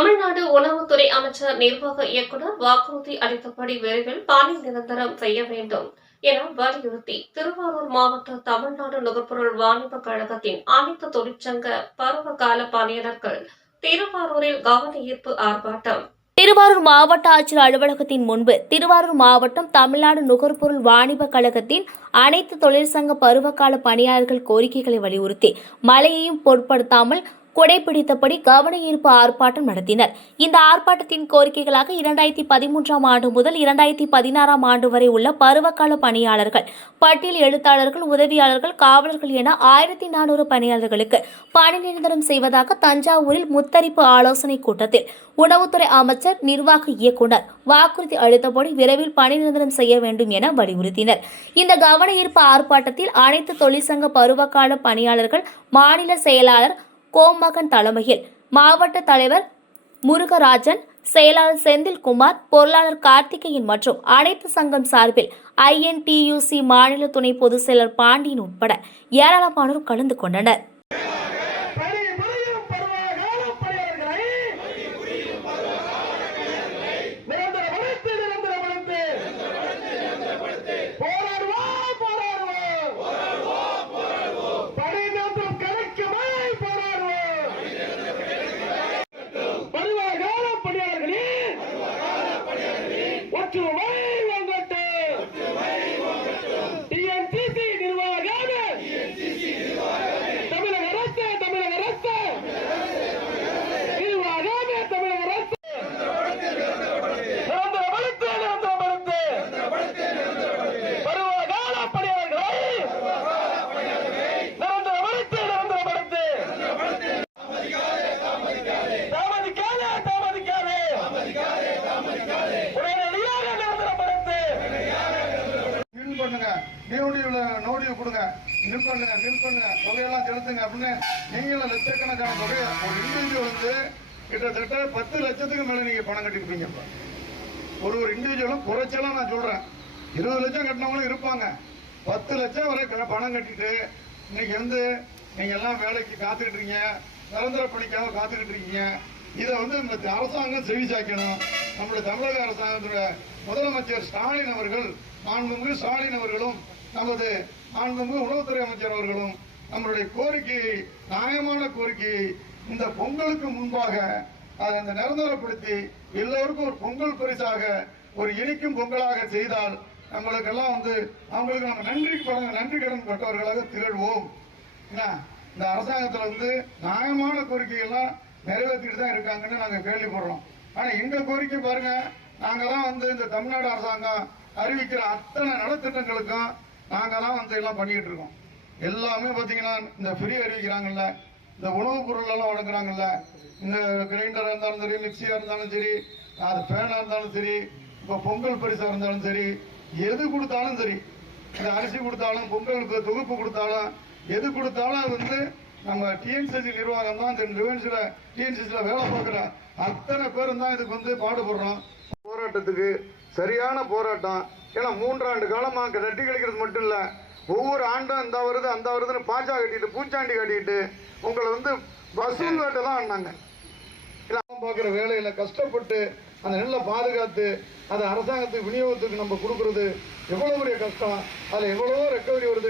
தமிழ்நாடு உணவுத்துறை அமைச்சர் நிர்வாக இயக்குநர் வாக்குறுதி அளித்தபடி விரைவில் பணி நிரந்தரம் செய்ய வேண்டும் என வலியுறுத்தி திருவாரூர் மாவட்ட தமிழ்நாடு நுகர்பொருள் வாணிப கழகத்தின் அனைத்து தொழிற்சங்க பருவகால பணியாளர்கள் திருவாரூரில் கவன ஈர்ப்பு ஆர்ப்பாட்டம். திருவாரூர் மாவட்ட ஆட்சியர் அலுவலகத்தின் முன்பு திருவாரூர் மாவட்டம் தமிழ்நாடு நுகர்பொருள் வாணிப கழகத்தின் அனைத்து தொழிற்சங்க பருவகால பணியாளர்கள் கோரிக்கைகளை வலியுறுத்தி மழையையும் பொருட்படுத்தாமல் குடைபிடித்தபடி கவன ஈர்ப்பு ஆர்ப்பாட்டம் நடத்தினர். இந்த ஆர்ப்பாட்டத்தின் கோரிக்கைகளாக 2013ஆம் ஆண்டு முதல் 2016ஆம் ஆண்டு வரை உள்ள பருவகால பணியாளர்கள், பட்டியல் எழுத்தாளர்கள், உதவியாளர்கள், காவலர்கள் என 1400 பணியாளர்களுக்கு பணி நிரந்தரம் செய்வதாக தஞ்சாவூரில் முத்தரிப்பு ஆலோசனை கூட்டத்தில் உணவுத்துறை அமைச்சர் நிர்வாக இயக்குநர் வாக்குறுதி அளித்தபடி விரைவில் பணி நிரந்தரம் செய்ய வேண்டும் என வலியுறுத்தினர். இந்த கவன ஈர்ப்பு ஆர்ப்பாட்டத்தில் அனைத்து தொழிற்சங்க பருவகால பணியாளர்கள் மாநில செயலாளர் கோமகன் தலைமையில் மாவட்ட தலைவர் முருகராஜன், செயலாளர் செந்தில்குமார், பொருளாளர் கார்த்திகேயன் மற்றும் அனைத்து சங்கம் சார்பில் INTUC மாநில துணை பொதுச் செயலர் பாண்டியன் உட்பட ஏராளமானோர் கலந்து கொண்டனர். நோடியை கொடுங்க, நில் பண்ணுங்க தொகையெல்லாம் செலுத்துங்க அப்படின்னு நீங்களும் லட்சக்கணக்கான தொகை ஒரு இண்டிவிஜுவல் வந்து கிட்டத்தட்ட 10 லட்சத்துக்கு மேல நீங்க பணம் கட்டிருப்பீங்க. ஒரு இண்டிவிஜுவலும் குறைச்சலாம் நான் சொல்றேன், 20 லட்சம் கட்டினவங்களும் இருப்பாங்க. 10 லட்சம் வரை பணம் கட்டிட்டு இன்னைக்கு வந்து நீங்க எல்லாம் வேலைக்கு காத்துக்கிட்டு இருக்கீங்க, நிரந்தர பணிக்காக காத்துக்கிட்டு இருக்கீங்க. இதை வந்து இந்த அரசாங்கம் செவி சாய்க்கணும். நம்முடைய தமிழக அரசாங்கத்துடைய முதலமைச்சர் ஸ்டாலின் அவர்கள், மாண்புமிகு ஸ்டாலின் அவர்களும், நமது மாண்புமிகு உணவுத்துறை அமைச்சர் அவர்களும் நம்மளுடைய கோரிக்கையை, நியாயமான கோரிக்கையை இந்த பொங்கலுக்கு முன்பாக அதை அந்த நிரந்தரப்படுத்தி எல்லோருக்கும் ஒரு பொங்கல் பரிசாக ஒரு இனிக்கும் பொங்கலாக செய்தால் நம்மளுக்கெல்லாம் வந்து அவங்களுக்கு நம்ம நன்றி கடன் பட்டவர்களாக திகழ்வோம். இந்த அரசாங்கத்தில் வந்து நியாயமான கோரிக்கைகள்லாம் நிறைவேற்றிட்டு தான் இருக்காங்கன்னு நாங்கள் கேள்விப்படுறோம். ஆனால் எங்க கோரிக்கை பாருங்க, நாங்கெல்லாம் வந்து இந்த தமிழ்நாடு அரசாங்கம் அறிவிக்கிற அத்தனை நலத்திட்டங்களுக்கும் நாங்கெல்லாம் வந்து எல்லாம் பண்ணிக்கிட்டு இருக்கோம். எல்லாமே பார்த்தீங்கன்னா இந்த ஃப்ரீ அறிவிக்கிறாங்கல்ல, இந்த உணவுப் பொருள் எல்லாம் வழங்குறாங்கல்ல, இந்த கிரைண்டராக இருந்தாலும் சரி, மிக்சியாக இருந்தாலும் சரி, அது ஃபேனாக இருந்தாலும் சரி, இப்போ பொங்கல் பரிசாக இருந்தாலும் சரி, எது கொடுத்தாலும் சரி, இந்த அரிசி கொடுத்தாலும், பொங்கலுக்கு தொகுப்பு கொடுத்தாலும், எது கொடுத்தாலும் அது வந்து நம்ம டிஎன்சிசி நிர்வாகம் தான், இந்த டிஎன்சிசியில் வேலை பார்க்குற அத்தனை பேரும் தான் இதுக்கு வந்து பாடுபடுறோம். போராட்டத்துக்கு சரியான போராட்டம். ஏன்னா 3 ஆண்டு காலமாக நட்டி கழிக்கிறது மட்டும் இல்லை, ஒவ்வொரு ஆண்டும் இந்த வருது அந்த வருதுன்னு பாச்சா கட்டிட்டு பூச்சாண்டி கட்டிட்டு உங்களை வந்து வசூல் வேட்டை தான் ஆனாங்க. பார்க்குற வேலையில் கஷ்டப்பட்டு அந்த நெல்லை பாதுகாத்து அதை அரசாங்கத்துக்கு விநியோகத்துக்கு நம்ம கொடுக்கறது எவ்வளோ பெரிய கஷ்டம். அதில் எவ்வளவோ ரெக்கவரி வருது.